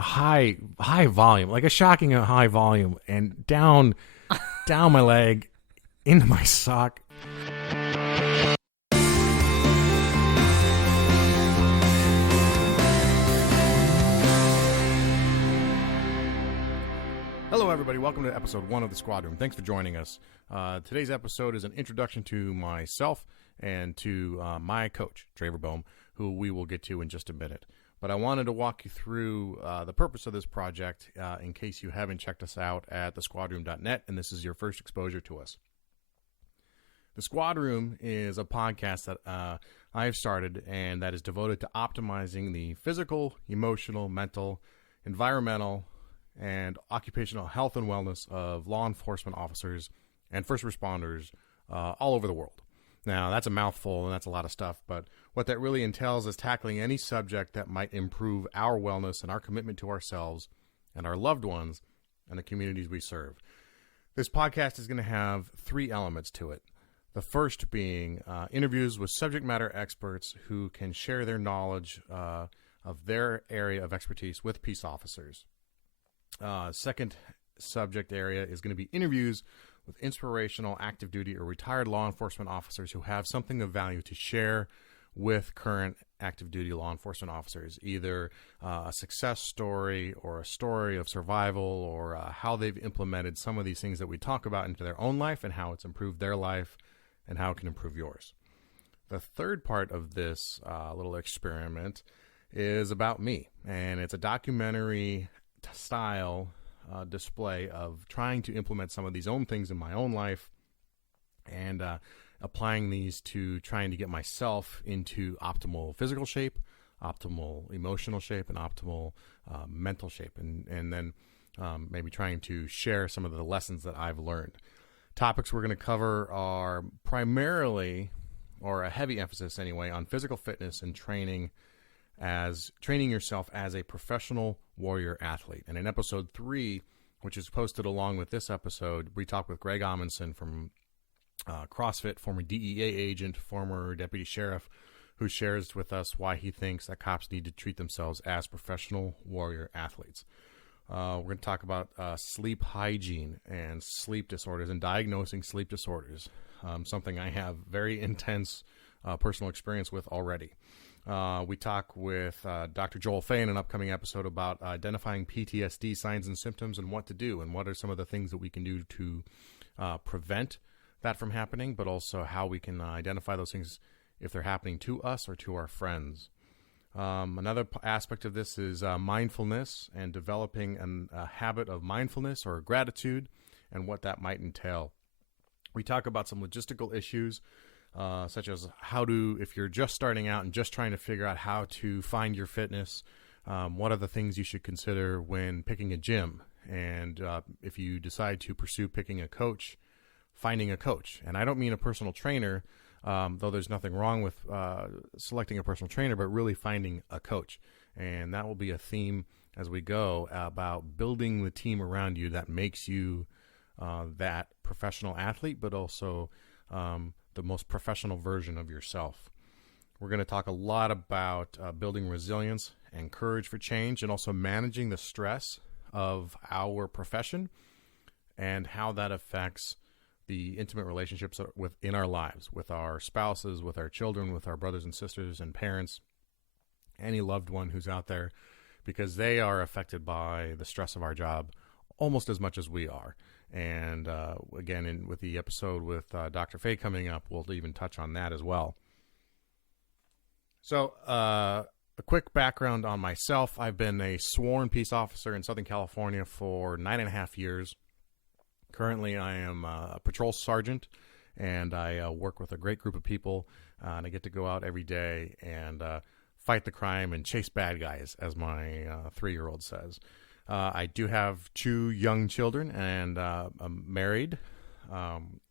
a high volume, like a shocking high volume, and down my leg into my sock. Hello, everybody. Welcome to episode 1 of the Squad Room. Thanks for joining us. Today's episode is an introduction to myself and to my coach, Traver Boehm, who we will get to in just a minute. But I wanted to walk you through the purpose of this project in case you haven't checked us out at thesquadroom.net and this is your first exposure to us. The Squad Room is a podcast that I have started and that is devoted to optimizing the physical, emotional, mental, environmental, and occupational health and wellness of law enforcement officers and first responders all over the world. Now, that's a mouthful and that's a lot of stuff, but what that really entails is tackling any subject that might improve our wellness and our commitment to ourselves and our loved ones and the communities we serve. This podcast is going to have 3 elements to it. The first being interviews with subject matter experts who can share their knowledge of their area of expertise with peace officers. Second subject area is going to be interviews with inspirational active duty or retired law enforcement officers who have something of value to share with current active duty law enforcement officers, either a success story or a story of survival or how they've implemented some of these things that we talk about into their own life and how it's improved their life and how it can improve yours. The third part of this little experiment is about me, and it's a documentary style display of trying to implement some of these own things in my own life and applying these to trying to get myself into optimal physical shape, optimal emotional shape, and optimal mental shape, and then maybe trying to share some of the lessons that I've learned. Topics we're going to cover are primarily, or a heavy emphasis anyway, on physical fitness and training yourself as a professional warrior athlete. And in episode 3, which is posted along with this episode, we talk with Greg Amundsen from Crossfit, former DEA agent, former deputy sheriff, who shares with us why he thinks that cops need to treat themselves as professional warrior athletes. We're going to talk about sleep hygiene and sleep disorders and diagnosing sleep disorders, something I have very intense personal experience with already. We talk with Dr. Joel Fay in an upcoming episode about identifying PTSD signs and symptoms and what to do and what are some of the things that we can do to prevent that from happening, but also how we can identify those things if they're happening to us or to our friends. Another aspect of this is mindfulness and developing a habit of mindfulness or gratitude and what that might entail. We talk about some logistical issues such as if you're just starting out and just trying to figure out how to find your fitness, what are the things you should consider when picking a gym, and if you decide to pursue picking a coach, finding a coach. And I don't mean a personal trainer, though there's nothing wrong with selecting a personal trainer, but really finding a coach. And that will be a theme as we go about building the team around you that makes you that professional athlete, but also the most professional version of yourself. We're going to talk a lot about building resilience and courage for change, and also managing the stress of our profession and how that affects the intimate relationships within our lives, with our spouses, with our children, with our brothers and sisters and parents, any loved one who's out there, because they are affected by the stress of our job almost as much as we are. And again, with the episode with Dr. Fay coming up, we'll even touch on that as well. So a quick background on myself. I've been a sworn peace officer in Southern California for 9.5 years. Currently, I am a patrol sergeant, and I work with a great group of people, and I get to go out every day and fight the crime and chase bad guys, as my 3-year-old says. I do have 2 young children, and I'm married,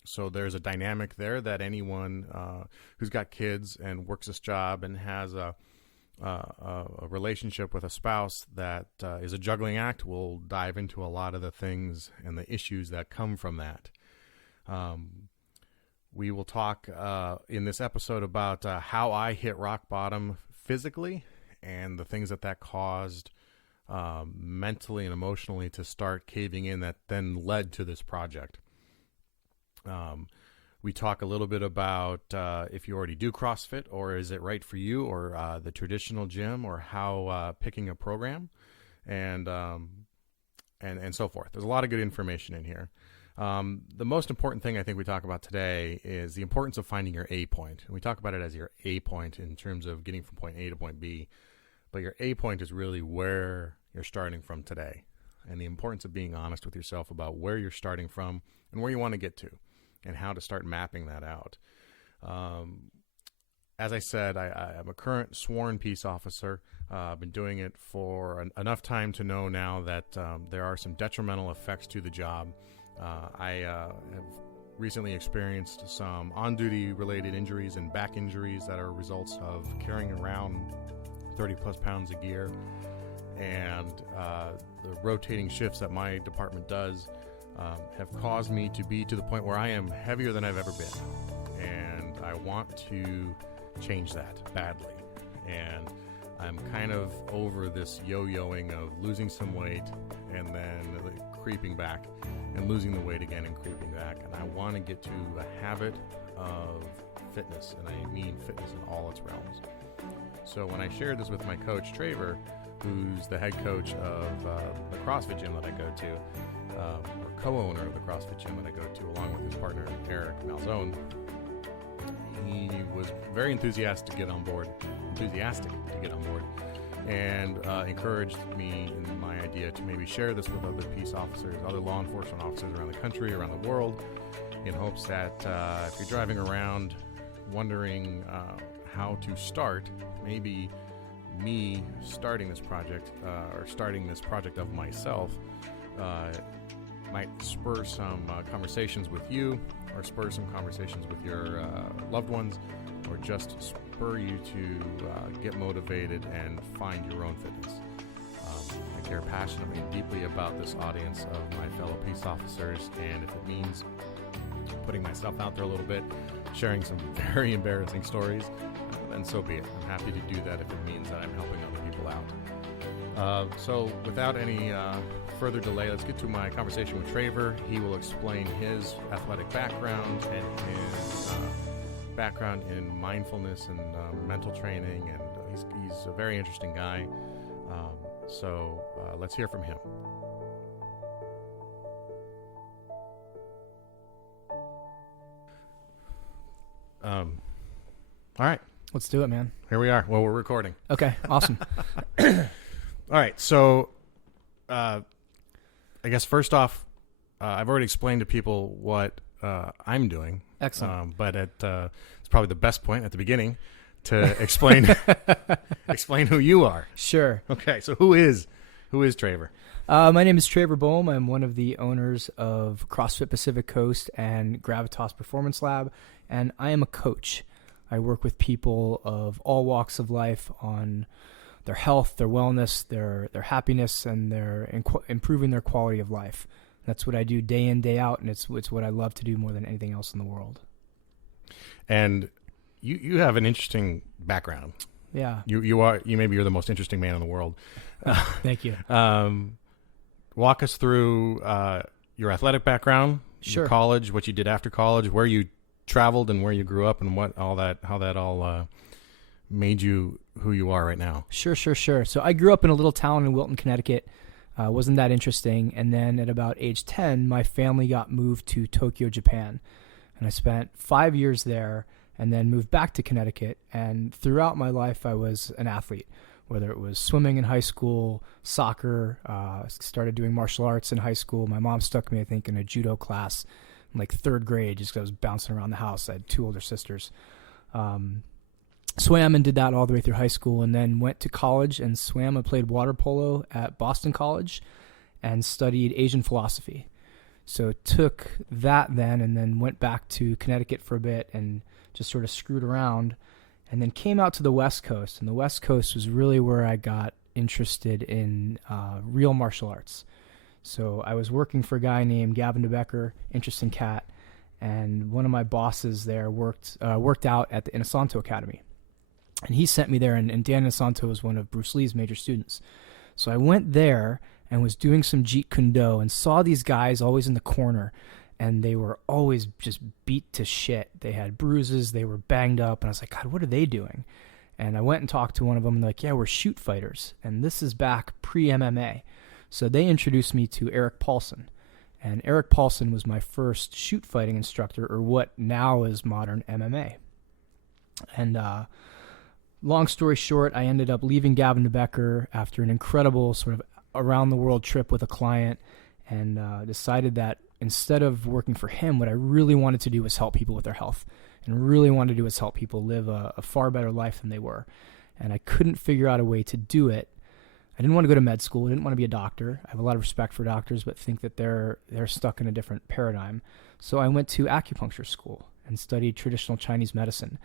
so there's a dynamic there that anyone who's got kids and works this job and has a relationship with a spouse that is a juggling act will dive into a lot of the things and the issues that come from that. We will talk in this episode about how I hit rock bottom physically and the things that caused mentally and emotionally to start caving in that then led to this project. We talk a little bit about if you already do CrossFit, or is it right for you, or the traditional gym, or how picking a program, and so forth. There's a lot of good information in here. The most important thing I think we talk about today is the importance of finding your A point. And we talk about it as your A point in terms of getting from point A to point B. But your A point is really where you're starting from today, and the importance of being honest with yourself about where you're starting from and where you want to get to, and how to start mapping that out. As I said, I'm a current sworn peace officer. I've been doing it for enough time to know now that there are some detrimental effects to the job. I have recently experienced some on-duty related injuries and back injuries that are results of carrying around 30-plus pounds of gear. And the rotating shifts that my department does have caused me to be to the point where I am heavier than I've ever been. And I want to change that badly. And I'm kind of over this yo-yoing of losing some weight and then creeping back, and losing the weight again and creeping back. And I want to get to a habit of fitness, and I mean fitness in all its realms. So when I shared this with my coach, Traver, who's the head coach of the CrossFit gym that I go to, or co-owner of the CrossFit gym that I go to, along with his partner, Eric Malzone, he was very enthusiastic to get on board, and encouraged me in my idea to maybe share this with other peace officers, other law enforcement officers around the country, around the world, in hopes that if you're driving around wondering how to start, maybe me starting this project, or starting this project of myself, might spur some conversations with you, or spur some conversations with your loved ones, or just spur you to get motivated and find your own fitness. I care passionately and deeply about this audience of my fellow peace officers, and if it means putting myself out there a little bit, sharing some very embarrassing stories, then so be it. I'm happy to do that if it means that I'm helping other people out. So without any further delay, let's get to my conversation with Traver. He will explain his athletic background and his background in mindfulness and mental training, and he's a very interesting guy. So let's hear from him. All right. Let's do it, man. Here we are. Well, we're recording. Okay, awesome. All right. So I guess first off, I've already explained to people what I'm doing. Excellent. But it's probably the best point at the beginning to explain explain who you are. Sure. Okay. So who is Traver? My name is Traver Boehm. I'm one of the owners of CrossFit Pacific Coast and Gravitas Performance Lab, and I am a coach. I work with people of all walks of life on their health, their wellness, their happiness, and their improving their quality of life. That's what I do day in, day out, and it's what I love to do more than anything else in the world. And you have an interesting background. Yeah. Maybe you're the most interesting man in the world. Thank you. Walk us through your athletic background, Sure. college, what you did after college, where you traveled, and where you grew up, and how that all made you who you are right now. Sure. So I grew up in a little town in Wilton, Connecticut. Wasn't that interesting. And then at about age 10, my family got moved to Tokyo, Japan. And I spent 5 years there and then moved back to Connecticut. And throughout my life, I was an athlete, whether it was swimming in high school, soccer, started doing martial arts in high school. My mom stuck me, I think, in a judo class in like third grade just because I was bouncing around the house. I had two older sisters. Swam and did that all the way through high school, and then went to college and swam and played water polo at Boston College and studied Asian philosophy. So took that then and then went back to Connecticut for a bit and just sort of screwed around, and then came out to the West Coast. And the West Coast was really where I got interested in real martial arts. So I was working for a guy named Gavin DeBecker, interesting cat, and one of my bosses there worked out at the Inosanto Academy. And he sent me there, and Dan Inosanto was one of Bruce Lee's major students. So I went there and was doing some Jeet Kune Do and saw these guys always in the corner, and they were always just beat to shit. They had bruises, they were banged up, and I was like, God, what are they doing? And I went and talked to one of them, and they're like, yeah, we're shoot fighters. And this is back pre-MMA. So they introduced me to Eric Paulson. And Eric Paulson was my first shoot fighting instructor, or what now is modern MMA. And long story short, I ended up leaving Gavin de Becker after an incredible sort of around-the-world trip with a client, and decided that instead of working for him, what I really wanted to do was help people with their health, and really wanted to do was help people live a far better life than they were. And I couldn't figure out a way to do it. I didn't want to go to med school. I didn't want to be a doctor. I have a lot of respect for doctors, but think that they're stuck in a different paradigm. So I went to acupuncture school and studied traditional Chinese medicine,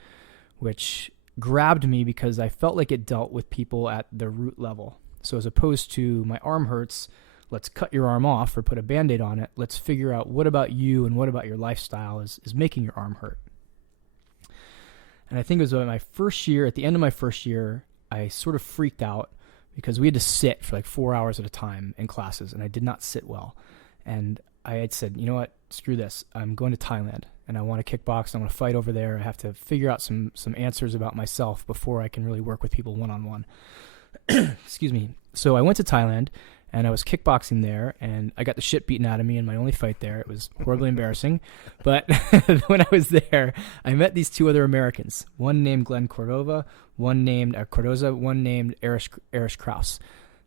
which grabbed me because I felt like it dealt with people at the root level. So as opposed to my arm hurts, let's cut your arm off or put a Band-Aid on it. Let's figure out what about you and what about your lifestyle is making your arm hurt. And I think it was my first year, at the end of my first year, I sort of freaked out because we had to sit for like 4 hours at a time in classes, and I did not sit well. And I had said, you know what, screw this. I'm going to Thailand, and I want to kickbox. I want to fight over there. I have to figure out some answers about myself before I can really work with people one-on-one. Excuse me. So I went to Thailand, and I was kickboxing there, and I got the shit beaten out of me in my only fight there. It was horribly embarrassing. But when I was there, I met these two other Americans, one named Glenn Cordova, one named Cordoza, one named Erich Krause.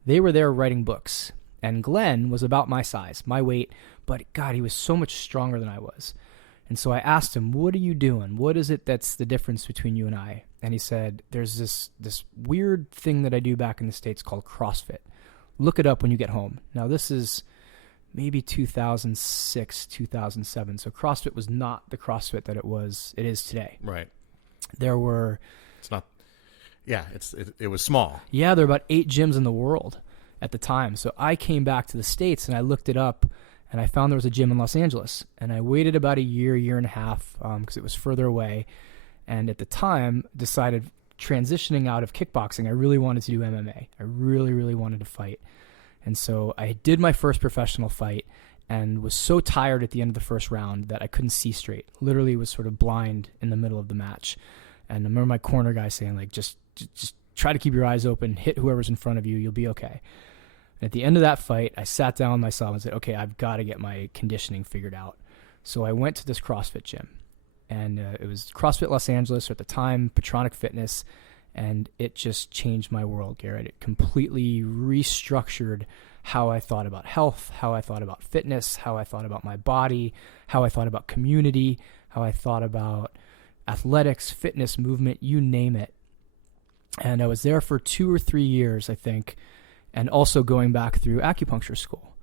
They were there writing books, and Glenn was about my size, my weight, but God, he was so much stronger than I was. And so I asked him, what are you doing? What is it that's the difference between you and I? And he said, there's this weird thing that I do back in the States called CrossFit. Look it up when you get home. Now, this is maybe 2006, 2007. So CrossFit was not the CrossFit that it is today. Right. There were... It's not... Yeah, it was small. Yeah, there were about 8 gyms in the world at the time. So I came back to the States, and I looked it up, and I found there was a gym in Los Angeles. And I waited about a year and a half, because it was further away. And at the time, decided transitioning out of kickboxing, I really wanted to do MMA. I really, really wanted to fight. And so I did my first professional fight and was so tired at the end of the first round that I couldn't see straight. Literally was sort of blind in the middle of the match. And I remember my corner guy saying, like, just try to keep your eyes open, hit whoever's in front of you, you'll be okay. And at the end of that fight, I sat down with myself and said, okay, I've got to get my conditioning figured out. So I went to this CrossFit gym. And it was CrossFit Los Angeles, or at the time, Patronic Fitness, and it just changed my world, Garrett. It completely restructured how I thought about health, how I thought about fitness, how I thought about my body, how I thought about community, how I thought about athletics, fitness, movement, you name it. And I was there for 2 or 3 years, I think, and also going back through acupuncture school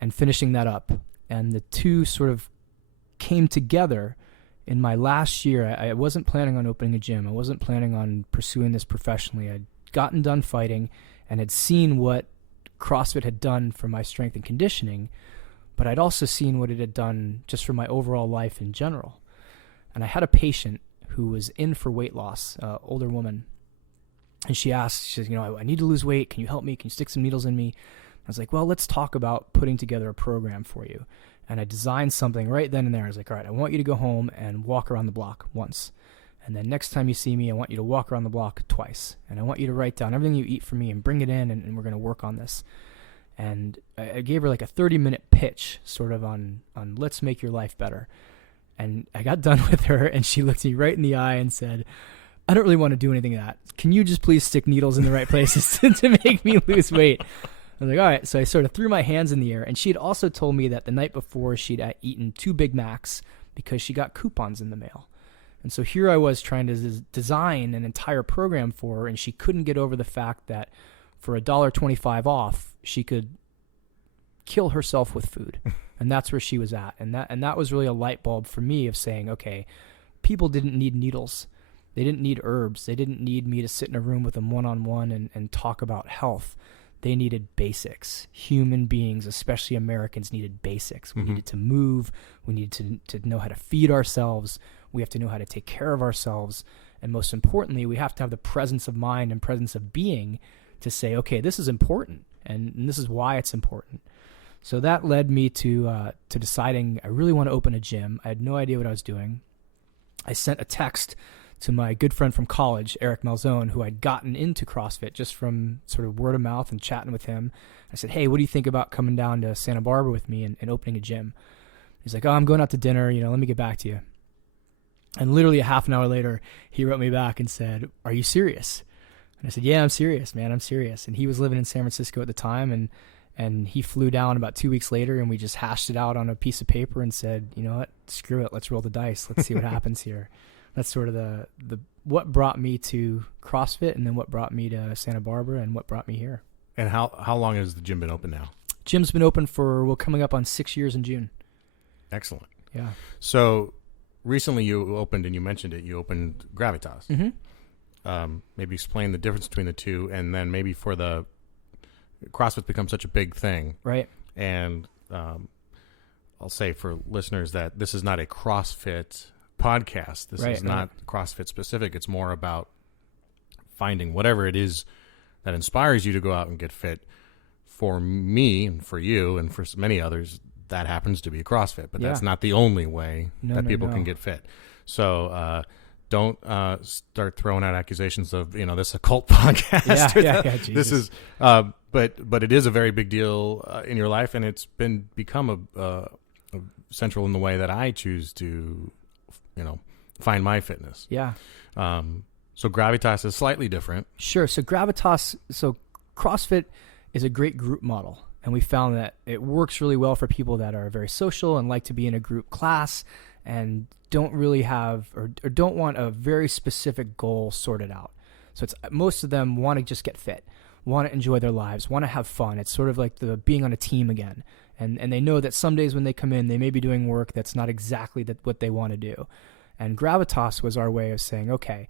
and finishing that up. And the two sort of came together. In my last year, I wasn't planning on opening a gym. I wasn't planning on pursuing this professionally. I'd gotten done fighting and had seen what CrossFit had done for my strength and conditioning, but I'd also seen what it had done just for my overall life in general. And I had a patient who was in for weight loss, older woman, and she said, I need to lose weight. Can you help me? Can you stick some needles in me? I was like, well, let's talk about putting together a program for you. And I designed something right then and there. I was like, all right, I want you to go home and walk around the block once. And then next time you see me, I want you to walk around the block twice. And I want you to write down everything you eat for me and bring it in, and we're going to work on this. And I gave her like a 30-minute pitch sort of on let's make your life better. And I got done with her, and she looked me right in the eye and said, I don't really want to do anything of that. Can you just please stick needles in the right places to make me lose weight? I was like, all right. So I sort of threw my hands in the air. And she had also told me that the night before she'd eaten 2 Big Macs because she got coupons in the mail. And so here I was trying to design an entire program for her, and she couldn't get over the fact that for $1.25 off, she could kill herself with food. And that's where she was at. And that was really a light bulb for me of saying, okay, people didn't need needles. They didn't need herbs. They didn't need me to sit in a room with them one-on-one and talk about health. They needed basics. Human beings, especially Americans, needed basics. We needed to move. We needed to know how to feed ourselves. We have to know how to take care of ourselves. And most importantly, we have to have the presence of mind and presence of being to say, okay, this is important. and this is why it's important. So that led me to deciding I really want to open a gym. I had no idea what I was doing. I sent a text to my good friend from college, Eric Malzone, who I'd gotten into CrossFit just from sort of word of mouth and chatting with him. I said, hey, what do you think about coming down to Santa Barbara with me and opening a gym? He's like, oh, I'm going out to dinner. Let me get back to you. And literally a half an hour later, he wrote me back and said, are you serious? And I said, yeah, I'm serious, man. I'm serious. And he was living in San Francisco at the time, and he flew down about 2 weeks later, and we just hashed it out on a piece of paper and said, you know what, screw it. Let's roll the dice. Let's see what happens here. That's sort of the what brought me to CrossFit, and then what brought me to Santa Barbara, and what brought me here. And how long has the gym been open now? Gym's been open for, coming up on 6 years in June. Excellent. Yeah. So recently you opened, and you mentioned it, you opened Gravitas. Mm-hmm. Maybe explain the difference between the two, and then maybe for the CrossFit's become such a big thing. Right. And I'll say for listeners that this is not a CrossFit podcast. This is not CrossFit specific. It's more about finding whatever it is that inspires you to go out and get fit. For me and for you and for many others, that happens to be CrossFit, but that's not the only way that people can get fit. So don't start throwing out accusations of this occult podcast. Yeah, this is, but it is a very big deal in your life, and it's become a central in the way that I choose to, find my fitness. Yeah. So Gravitas is slightly different. Sure. So CrossFit is a great group model. And we found that it works really well for people that are very social and like to be in a group class and don't really have or don't want a very specific goal sorted out. So it's most of them want to just get fit, want to enjoy their lives, want to have fun. It's sort of like the being on a team again. And they know that some days when they come in, they may be doing work that's not exactly what they want to do. And Gravitas was our way of saying, okay,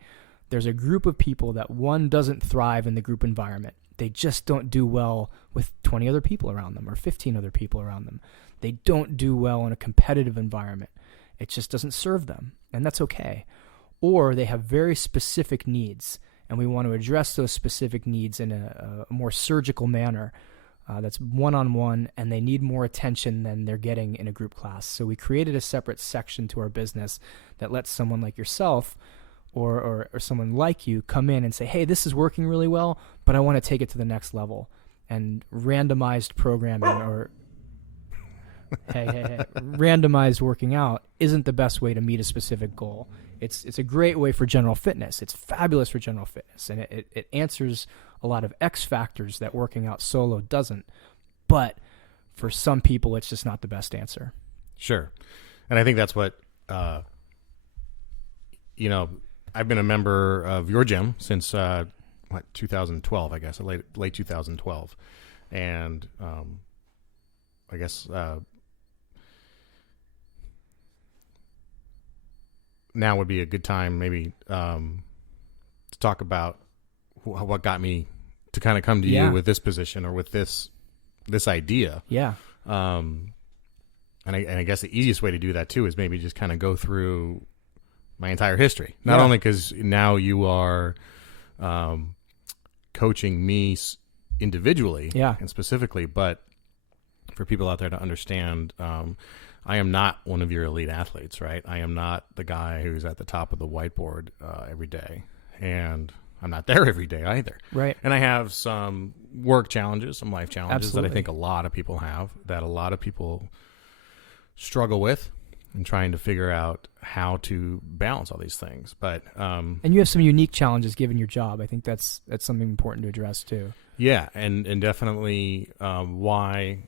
there's a group of people that one doesn't thrive in the group environment. They just don't do well with 20 other people around them or 15 other people around them. They don't do well in a competitive environment. It just doesn't serve them, and that's okay. Or they have very specific needs, and we want to address those specific needs in a more surgical manner that's one-on-one, and they need more attention than they're getting in a group class. So we created a separate section to our business that lets someone like yourself or someone like you come in and say, hey, this is working really well, but I want to take it to the next level. And randomized programming or randomized working out isn't the best way to meet a specific goal. It's a great way for general fitness. It's fabulous for general fitness, and it answers a lot of X factors that working out solo doesn't. But for some people, it's just not the best answer. Sure. And I think that's what, I've been a member of your gym since 2012, I guess, late 2012, and I guess now would be a good time maybe to talk about what got me to kind of come to you with this position or with this idea. Yeah. And I guess the easiest way to do that too is maybe just kind of go through my entire history. Not only because now you are coaching me individually and specifically, but for people out there to understand, I am not one of your elite athletes, right? I am not the guy who's at the top of the whiteboard every day, and I'm not there every day either. Right. And I have some work challenges, some life challenges Absolutely. that I think a lot of people have, that a lot of people struggle with, and trying to figure out how to balance all these things. But and you have some unique challenges given your job. I think that's something important to address too. Yeah, and definitely why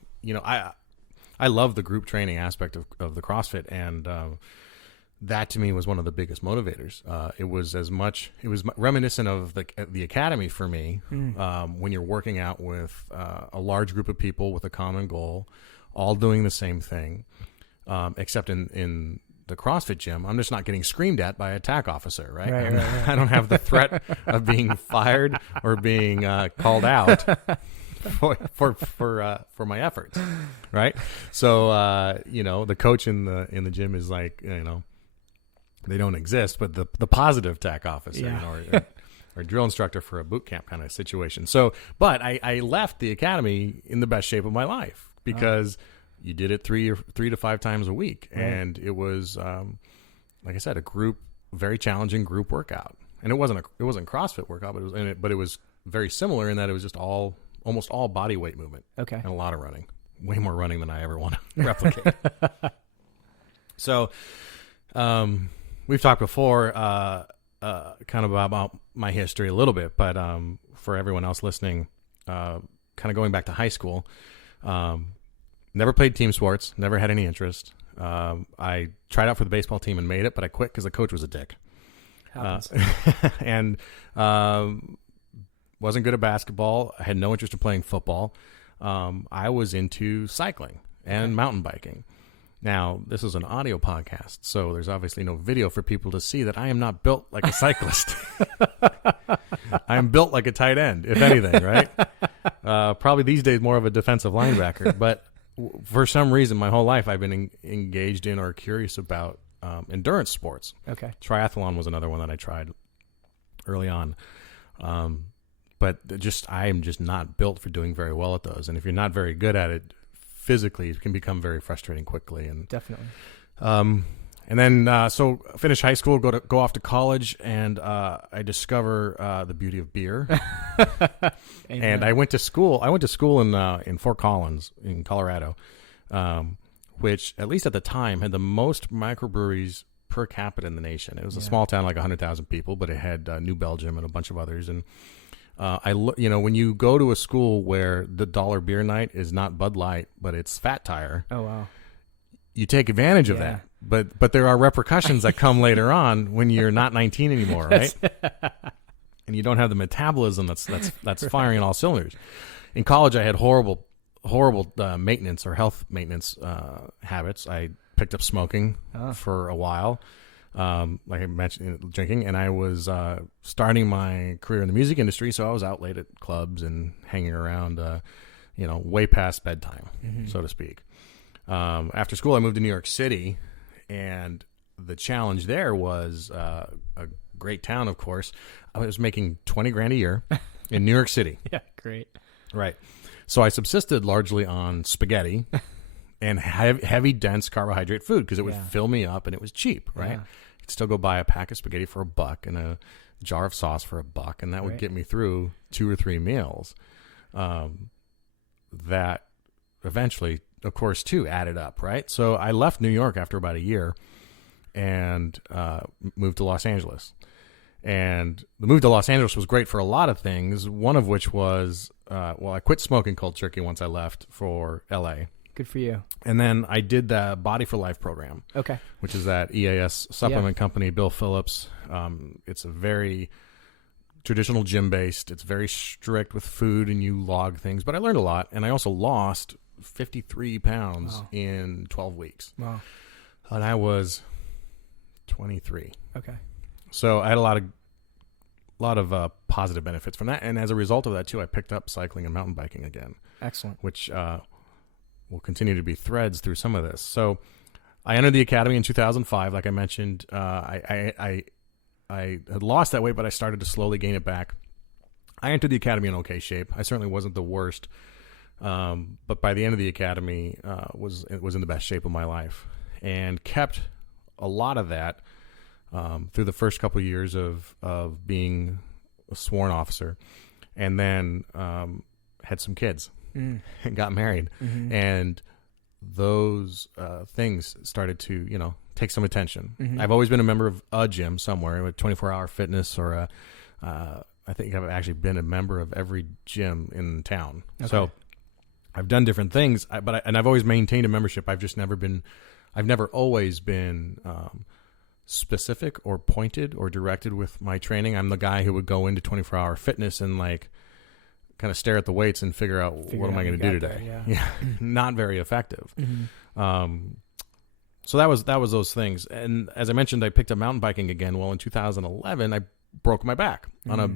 I love the group training aspect of the CrossFit, and that to me was one of the biggest motivators. It was reminiscent of the academy for me when you're working out with a large group of people with a common goal, all doing the same thing. Except in the CrossFit gym, I'm just not getting screamed at by a TAC officer, right? I don't have the threat of being fired or being called out for my efforts, right? So the coach in the gym is like, they don't exist, but the positive TAC officer, or drill instructor for a boot camp kind of situation. So, but I left the academy in the best shape of my life because you did it 3 to 5 times a week. Right. And it was, like I said, a very challenging group workout. And it wasn't CrossFit workout, but it was very similar in that it was just almost all body weight movement. Okay. And a lot of running. Way more running than I ever want to replicate. So, we've talked before, kind of about my history a little bit, but for everyone else listening, kind of going back to high school, never played team sports, never had any interest. I tried out for the baseball team and made it, but I quit because the coach was a dick. And wasn't good at basketball. I had no interest in playing football. I was into cycling and mountain biking. Now, this is an audio podcast, so there's obviously no video for people to see that I am not built like a cyclist. I am built like a tight end, if anything, right? Probably these days more of a defensive linebacker. But for some reason, my whole life I've been engaged in or curious about endurance sports. Okay. Triathlon was another one that I tried early on. But I am just not built for doing very well at those. And if you're not very good at it physically, it can become very frustrating quickly. And definitely. And then, so finish high school, go off to college, and I discover the beauty of beer. And I went to school. In Fort Collins, in Colorado, which at least at the time had the most microbreweries per capita in the nation. It was a small town, like 100,000 people, but it had New Belgium and a bunch of others. And when you go to a school where the dollar beer night is not Bud Light, but it's Fat Tire. Oh wow! You take advantage of that, but there are repercussions that come later on when you're not 19 anymore, right? And you don't have the metabolism that's firing on all cylinders. In college, I had horrible maintenance or health maintenance habits. I picked up smoking for a while. Like I mentioned, drinking, and I was starting my career in the music industry, so I was out late at clubs and hanging around, way past bedtime, so to speak. After school, I moved to New York City, and the challenge there was a great town, of course. I was making $20,000 a year in New York City. Yeah, great. Right. So I subsisted largely on spaghetti and heavy, dense carbohydrate food because it would fill me up and it was cheap, right? Yeah. I'd still go buy a pack of spaghetti for $1 and a jar of sauce for $1, and that would get me through 2 or 3 meals. That eventually, of course, too, added up, right? So I left New York after about a year and moved to Los Angeles. And the move to Los Angeles was great for a lot of things, one of which was, I quit smoking cold turkey once I left for L.A., Good for you. And then I did the Body for Life program. Okay. Which is that EAS supplement company, Bill Phillips. It's a very traditional gym-based. It's very strict with food, and you log things. But I learned a lot, and I also lost 53 pounds in 12 weeks. Wow. And I was 23. Okay. So I had a lot of positive benefits from that. And as a result of that, too, I picked up cycling and mountain biking again. Excellent. Which will continue to be threads through some of this. So I entered the academy in 2005. Like I mentioned, I had lost that weight, but I started to slowly gain it back. I entered the academy in okay shape. I certainly wasn't the worst, but by the end of the academy, was in the best shape of my life, and kept a lot of that through the first couple of years of being a sworn officer, and then had some kids. And got married, and those things started to, take some attention. I've always been a member of a gym somewhere, with 24-hour fitness, or I think I've actually been a member of every gym in town. Okay. So I've done different things, but I've always maintained a membership. I've never always been specific or pointed or directed with my training. I'm the guy who would go into 24-hour fitness and kind of stare at the weights and figure out what am I going to do today. Yeah. Not very effective. So that was those things. And as I mentioned, I picked up mountain biking again. Well, in 2011, I broke my back on a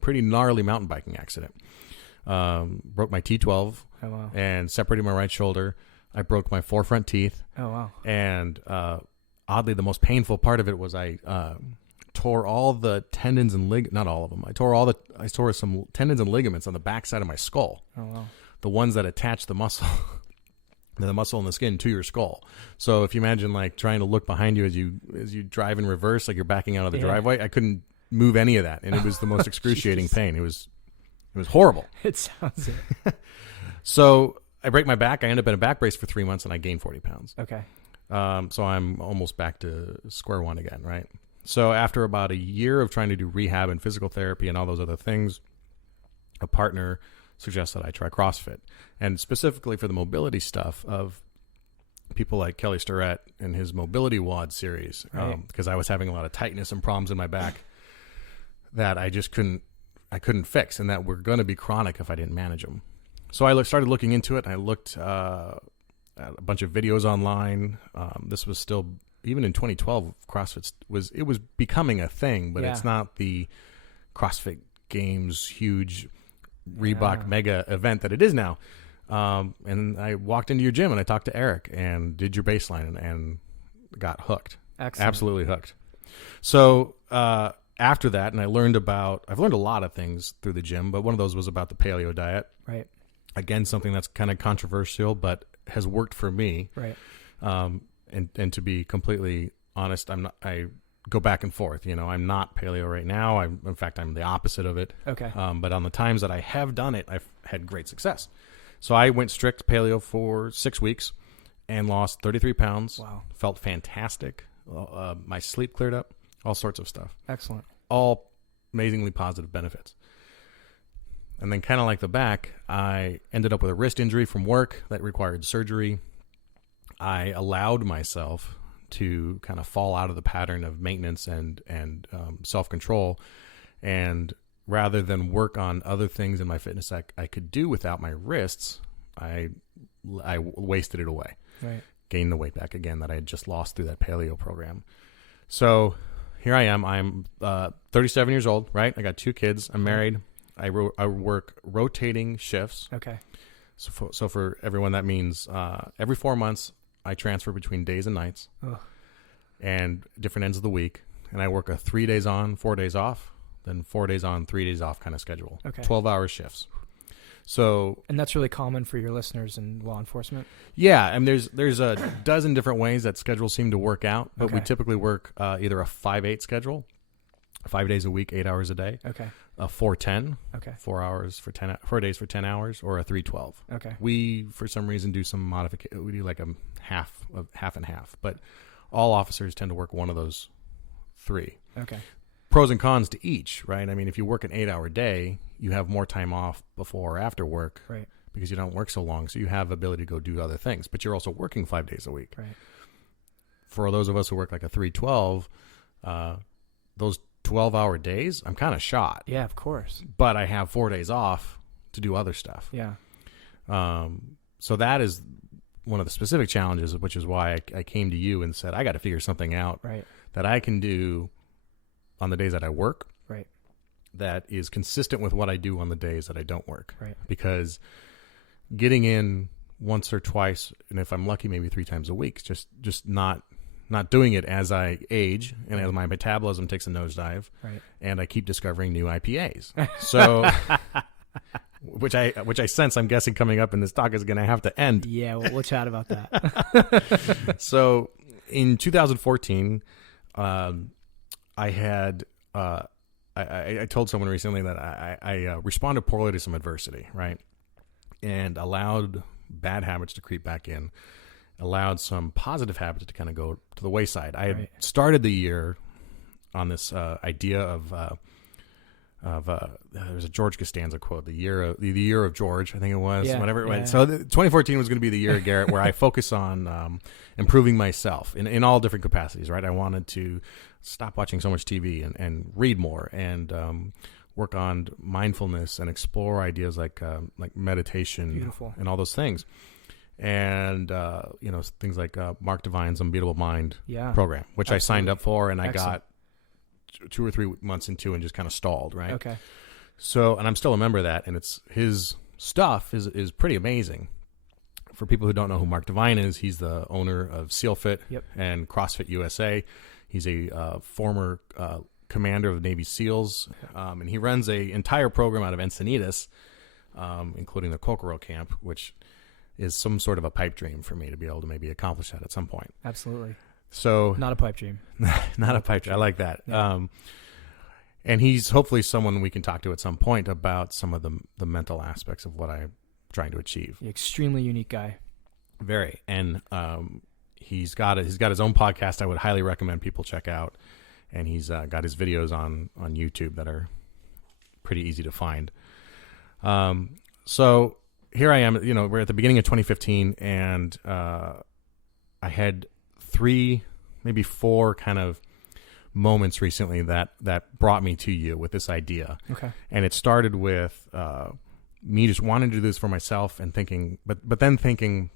pretty gnarly mountain biking accident. Broke my T12 and separated my right shoulder. I broke my 4 front teeth. Oh, wow. And oddly, the most painful part of it was I tore all the tendons and not all of them. I tore some tendons and ligaments on the backside of my skull. Oh, wow. The ones that attach the muscle, the muscle and the skin to your skull. So if you imagine like trying to look behind you as you drive in reverse, like you're backing out of the driveway, I couldn't move any of that, and it was the most excruciating pain. It was horrible. It sounds it. So I break my back. I end up in a back brace for 3 months, and I gained 40 pounds. Okay. So I'm almost back to square one again, right? So after about a year of trying to do rehab and physical therapy and all those other things, a partner suggests that I try CrossFit. And specifically for the mobility stuff of people like Kelly Starrett and his Mobility WOD series, because I was having a lot of tightness and problems in my back that I just couldn't fix, and that were going to be chronic if I didn't manage them. So I started looking into it, and I looked at a bunch of videos online. This was still, even in 2012, CrossFit was becoming a thing, but it's not the CrossFit Games huge Reebok mega event that it is now. And I walked into your gym and I talked to Eric and did your baseline and got hooked. Excellent. Absolutely hooked. So after that, and I've learned a lot of things through the gym, but one of those was about the paleo diet. Right. Again, something that's kind of controversial, but has worked for me. Right. And to be completely honest, I go back and forth. I'm not paleo right now. In fact, I'm the opposite of it. Okay. But on the times that I have done it, I've had great success. So I went strict paleo for 6 weeks and lost 33 pounds. Wow. Felt fantastic. My sleep cleared up, all sorts of stuff. Excellent. All amazingly positive benefits. And then kind of like the back, I ended up with a wrist injury from work that required surgery. I allowed myself to kind of fall out of the pattern of maintenance and self-control. And rather than work on other things in my fitness I could do without my wrists, I wasted it away. Right. Gained the weight back again that I had just lost through that paleo program. So here I am. I'm 37 years old, right? I got 2 kids. I'm married. I work rotating shifts. Okay. So for everyone, that means every 4 months, I transfer between days and nights and different ends of the week. And I work a 3 days on, 4 days off, then 4 days on, 3 days off kind of schedule. Okay. 12-hour shifts. So, and that's really common for your listeners in law enforcement? Yeah. And there's a dozen different ways that schedules seem to work out, but we Okay. typically work either a 5-8 schedule, 5 days a week, 8 hours a day. Okay. A 4-10, Okay. 4 days for 10 hours, or a 3-12. Okay. We, for some reason, do some modification. We do like a half and half, but all officers tend to work one of those 3. Okay. Pros and cons to each, right? I mean, if you work an 8-hour day, you have more time off before or after work, Right. because you don't work so long, so you have ability to go do other things, but you're also working 5 days a week. Right. For those of us who work like a 3-12, those 12-hour days, I'm kind of shot. Yeah, of course. But I have 4 days off to do other stuff. Yeah. So that is one of the specific challenges, which is why I came to you and said, I got to figure something out Right. that I can do on the days that I work. Right. That is consistent with what I do on the days that I don't work. Right. Because getting in once or twice, and if I'm lucky, maybe 3 times a week, just not doing it as I age and as my metabolism takes a nosedive, Right. and I keep discovering new IPAs. So, which I sense, I'm guessing coming up in this talk is going to have to end. Yeah, we'll chat about that. So, in 2014, I had I told someone recently that I responded poorly to some adversity, right, and allowed bad habits to creep back in. Allowed some positive habits to kind of go to the wayside. I had started the year on this idea of there's a George Costanza quote, the year of George, I think it was, whatever it went. So 2014 was going to be the year of Garrett, where I focus on improving myself in all different capacities. Right, I wanted to stop watching so much TV and read more and work on mindfulness and explore ideas like meditation. Beautiful. And all those things. And, things like Mark Divine's Unbeatable Mind program, which I signed up for, and I got 2 or 3 months into and just kind of stalled, right? Okay. So, and I'm still a member of that, and his stuff is pretty amazing. For people who don't know who Mark Divine is, he's the owner of SealFit and CrossFit USA. He's a former commander of the Navy SEALs, and he runs a entire program out of Encinitas, including the Kokoro camp, which is some sort of a pipe dream for me to be able to maybe accomplish that at some point. Absolutely. So not a pipe dream. Not a pipe dream. I like that. Yeah. And he's hopefully someone we can talk to at some point about some of the mental aspects of what I'm trying to achieve. Extremely unique guy. Very. And he's got his own podcast I would highly recommend people check out. And he's got his videos on YouTube that are pretty easy to find. So here I am, we're at the beginning of 2015, and I had 3, maybe 4 kind of moments recently that brought me to you with this idea. Okay. And it started with me just wanting to do this for myself and thinking, but then thinking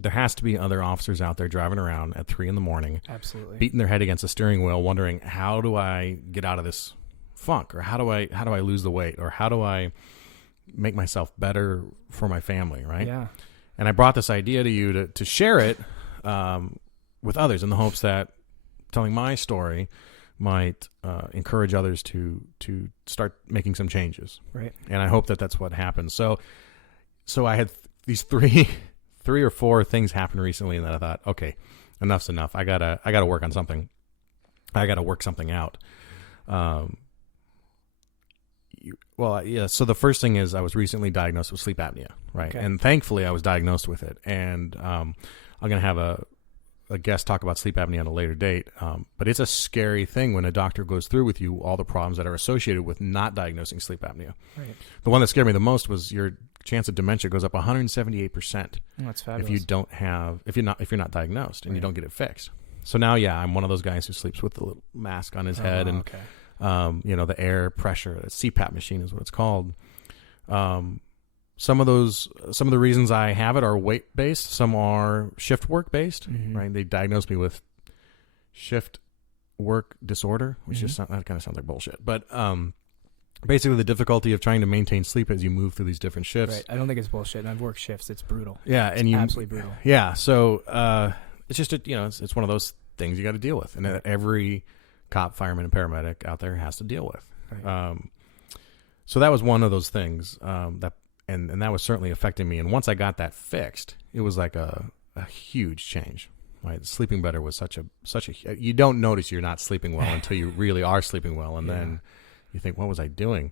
there has to be other officers out there driving around at 3 a.m, absolutely, beating their head against the steering wheel, wondering, how do I get out of this funk, or how do I lose the weight, or how do I make myself better for my family, right? Yeah. And I brought this idea to you to share it with others in the hopes that telling my story might encourage others to start making some changes. Right. And I hope that that's what happens. So I had these 3 or 4 things happen recently, and then I thought, okay, enough's enough. I gotta work on something. I gotta work something out. So the first thing is I was recently diagnosed with sleep apnea, right? Okay. And thankfully I was diagnosed with it. And I'm going to have a guest talk about sleep apnea at a later date. But it's a scary thing when a doctor goes through with you all the problems that are associated with not diagnosing sleep apnea. Right. The one that scared me the most was your chance of dementia goes up 178%. That's fabulous. if you're not diagnosed and Right. you don't get it fixed. So now, I'm one of those guys who sleeps with the little mask on his head, and okay. the air pressure, the CPAP machine is what it's called. Some of the reasons I have it are weight based. Some are shift work based, Mm-hmm. right? They diagnosed me with shift work disorder, which Mm-hmm. just that kind of sounds like bullshit. But basically, the difficulty of trying to maintain sleep as you move through these different shifts. Right. I don't think it's bullshit. And I've worked shifts. It's brutal. Yeah, and you Absolutely brutal. Yeah, so it's just it's one of those things you got to deal with, and that every cop, fireman, and paramedic out there has to deal with. Right. So that was one of those things that that was certainly affecting me. And once I got that fixed, it was like a huge change. Right, sleeping better was such a you don't notice you're not sleeping well until you really are sleeping well, and then you think, what was I doing?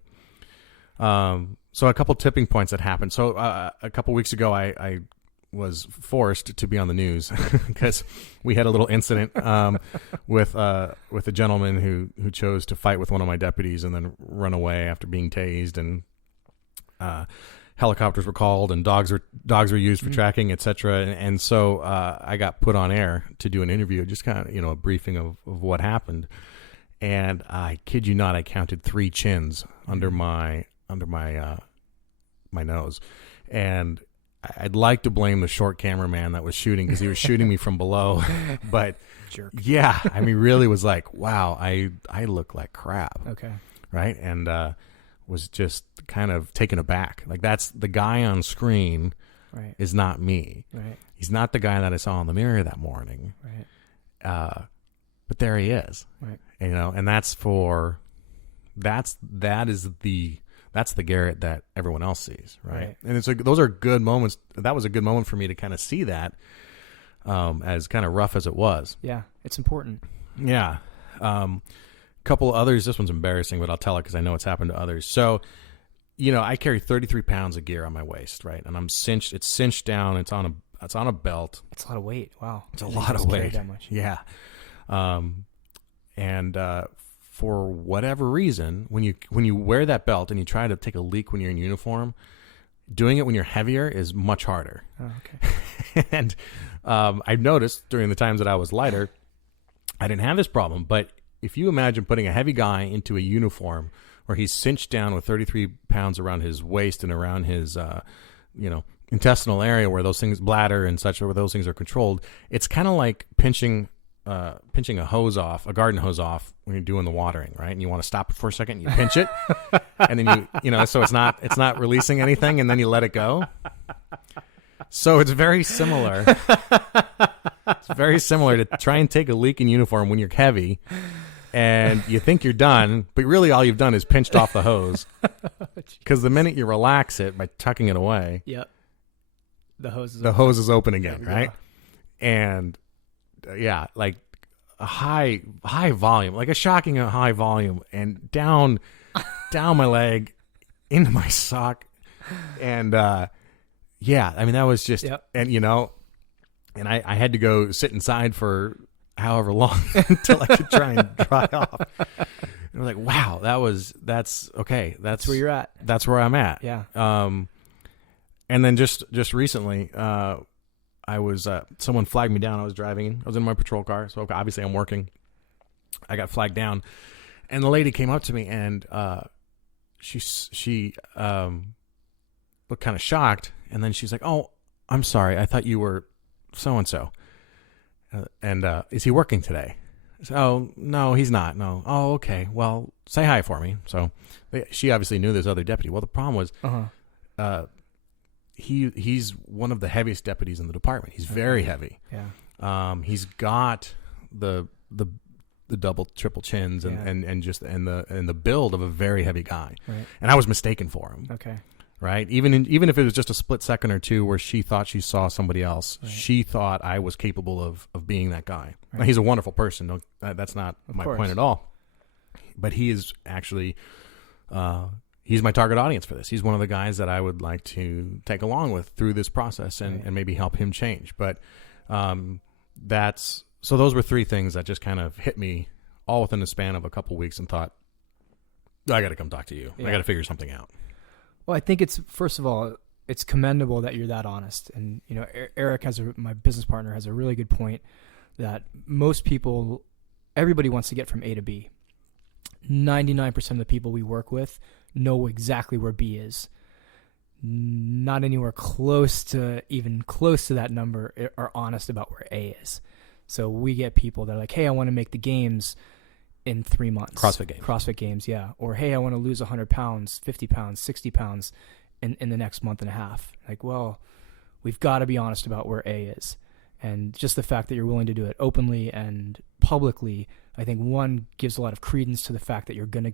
So a couple tipping points that happened. So a couple weeks ago, I was forced to be on the news because we had a little incident with a gentleman who chose to fight with one of my deputies and then run away after being tased, and helicopters were called and dogs were used for tracking, etc. And so I got put on air to do an interview, just kind of a briefing of what happened. And I kid you not, I counted 3 chins under my nose, and I'd like to blame the short cameraman that was shooting, because he was shooting me from below. But Jerk. yeah, I mean, really was like, wow, I look like crap. Okay. Right. And was just kind of taken aback. Like, that's the guy on screen Right. is not me. Right. He's not the guy that I saw in the mirror that morning. Right. But there he is. Right. And that's the Garrett that everyone else sees, right? And it's like, those are good moments. That was a good moment for me to kind of see that, as kind of rough as it was. Yeah, it's important. Yeah. Couple others. This one's embarrassing, but I'll tell it because I know it's happened to others. So, I carry 33 pounds of gear on my waist, right? And I'm cinched. It's cinched down. It's on a belt. It's a lot of weight. Wow. It's a lot of weight. That much. Yeah. And for whatever reason, when you wear that belt and you try to take a leak when you're in uniform, doing it when you're heavier is much harder. Oh, okay. And I've noticed during the times that I was lighter, I didn't have this problem. But if you imagine putting a heavy guy into a uniform where he's cinched down with 33 pounds around his waist and around his, intestinal area where those things, bladder and such, where those things are controlled, it's kind of like pinching a hose off, a garden hose off when you're doing the watering, right? And you want to stop it for a second, you pinch it, and then so it's not releasing anything, and then you let it go. So it's very similar. It's very similar to try and take a leak in uniform when you're heavy, and you think you're done, but really all you've done is pinched off the hose. Because the minute you relax it by tucking it away, yep, the hose is open again, right? And yeah, like a high volume, like a shocking high volume, and down my leg into my sock, and yeah, I mean that was just, and you know, and I had to go sit inside for however long until I could try and dry off. And I was like, wow, that's okay. That's where you're at. That's where I'm at. Yeah. And then just recently, I was someone flagged me down. I was driving. I was in my patrol car, so obviously I'm working. I got flagged down, and the lady came up to me, and she looked kind of shocked, and then she's like, "Oh, I'm sorry. I thought you were so and so. And is he working today?" I said, "Oh, no, he's not. No." "Oh, okay. Well, say hi for me." So she obviously knew this other deputy. Well, the problem was, he's one of the heaviest deputies in the department. He's very heavy. Yeah. He's got the double, triple chins and just the build of a very heavy guy. Right. And I was mistaken for him. Okay. Right. Even if it was just a split second or two where she thought she saw somebody else, she thought I was capable of being that guy. Right. Now, he's a wonderful person. No, that's not my point at all. But he is actually, he's my target audience for this. He's one of the guys that I would like to take along with through this process and maybe help him change. But so those were three things that just kind of hit me all within the span of a couple weeks, and thought, I got to come talk to you. Yeah. I got to figure something out. Well, I think first of all, it's commendable that you're that honest. And, you know, Eric my business partner has a really good point that everybody wants to get from A to B. 99% of the people we work with know exactly where B is. Not anywhere close to that number are honest about where A is. So we get people that are like, "Hey, I want to make the games in 3 months." CrossFit games, yeah. Or, "Hey, I want to lose 100 pounds, 50 pounds, 60 pounds in the next month and a half." Like, well, we've got to be honest about where A is. And just the fact that you're willing to do it openly and publicly, I think, one, gives a lot of credence to the fact that you're going to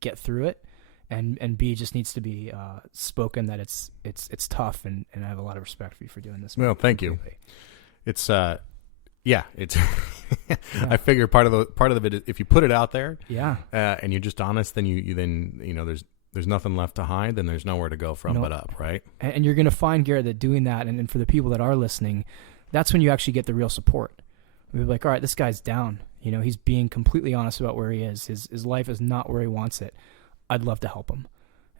get through it. And B, just needs to be spoken that it's tough, and I have a lot of respect for you for doing this. Well, thank you. It's it's I figure part of it is, if you put it out there, and you're just honest, then you there's nothing left to hide, then there's nowhere to go from but up, right? And you're going to find, Garrett, that doing that, and for the people that are listening, that's when you actually get the real support. We're like, all right, this guy's down. You know, he's being completely honest about where he is. His life is not where he wants it. I'd love to help him.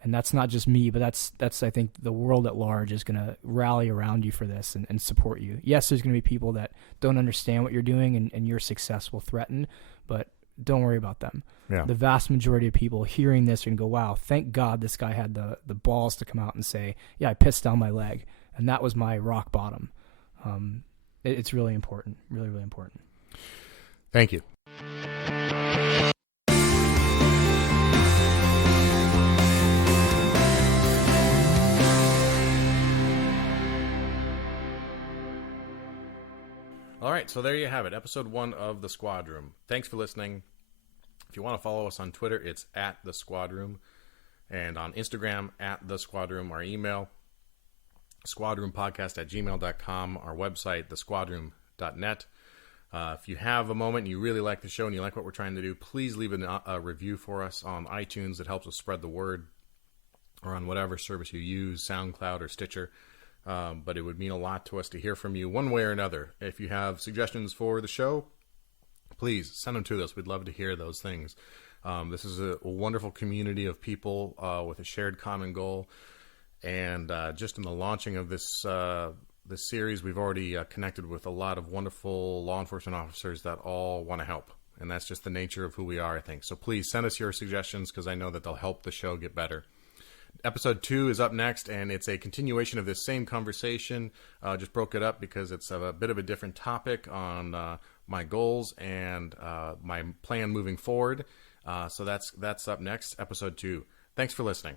And that's not just me, but that's I think the world at large is going to rally around you for this and support you. Yes, there's going to be people that don't understand what you're doing and your success will threaten, but don't worry about them. Yeah. The vast majority of people hearing this are going to go, wow, thank God this guy had the balls to come out and say, yeah, I pissed down my leg, and that was my rock bottom. It's really important, really, really important. Thank you. All right, so there you have it, episode 1 of The Squad Room. Thanks for listening. If you want to follow us on Twitter, it's @TheSquadRoom, and on Instagram, @TheSquadRoom. Our email, squadroompodcast@gmail.com. Our website, thesquadroom.net. If you have a moment and you really like the show and you like what we're trying to do, please leave a review for us on iTunes. It helps us spread the word, or on whatever service you use, SoundCloud or Stitcher. But it would mean a lot to us to hear from you one way or another. If you have suggestions for the show, please send them to us. We'd love to hear those things. This is a wonderful community of people with a shared common goal. And just in the launching of this series, we've already connected with a lot of wonderful law enforcement officers that all want to help. And that's just the nature of who we are, I think. So please send us your suggestions, because I know that they'll help the show get better. Episode 2 is up next, and it's a continuation of this same conversation. Just broke it up because it's a bit of a different topic on my goals and my plan moving forward. So that's up next, episode 2. Thanks for listening.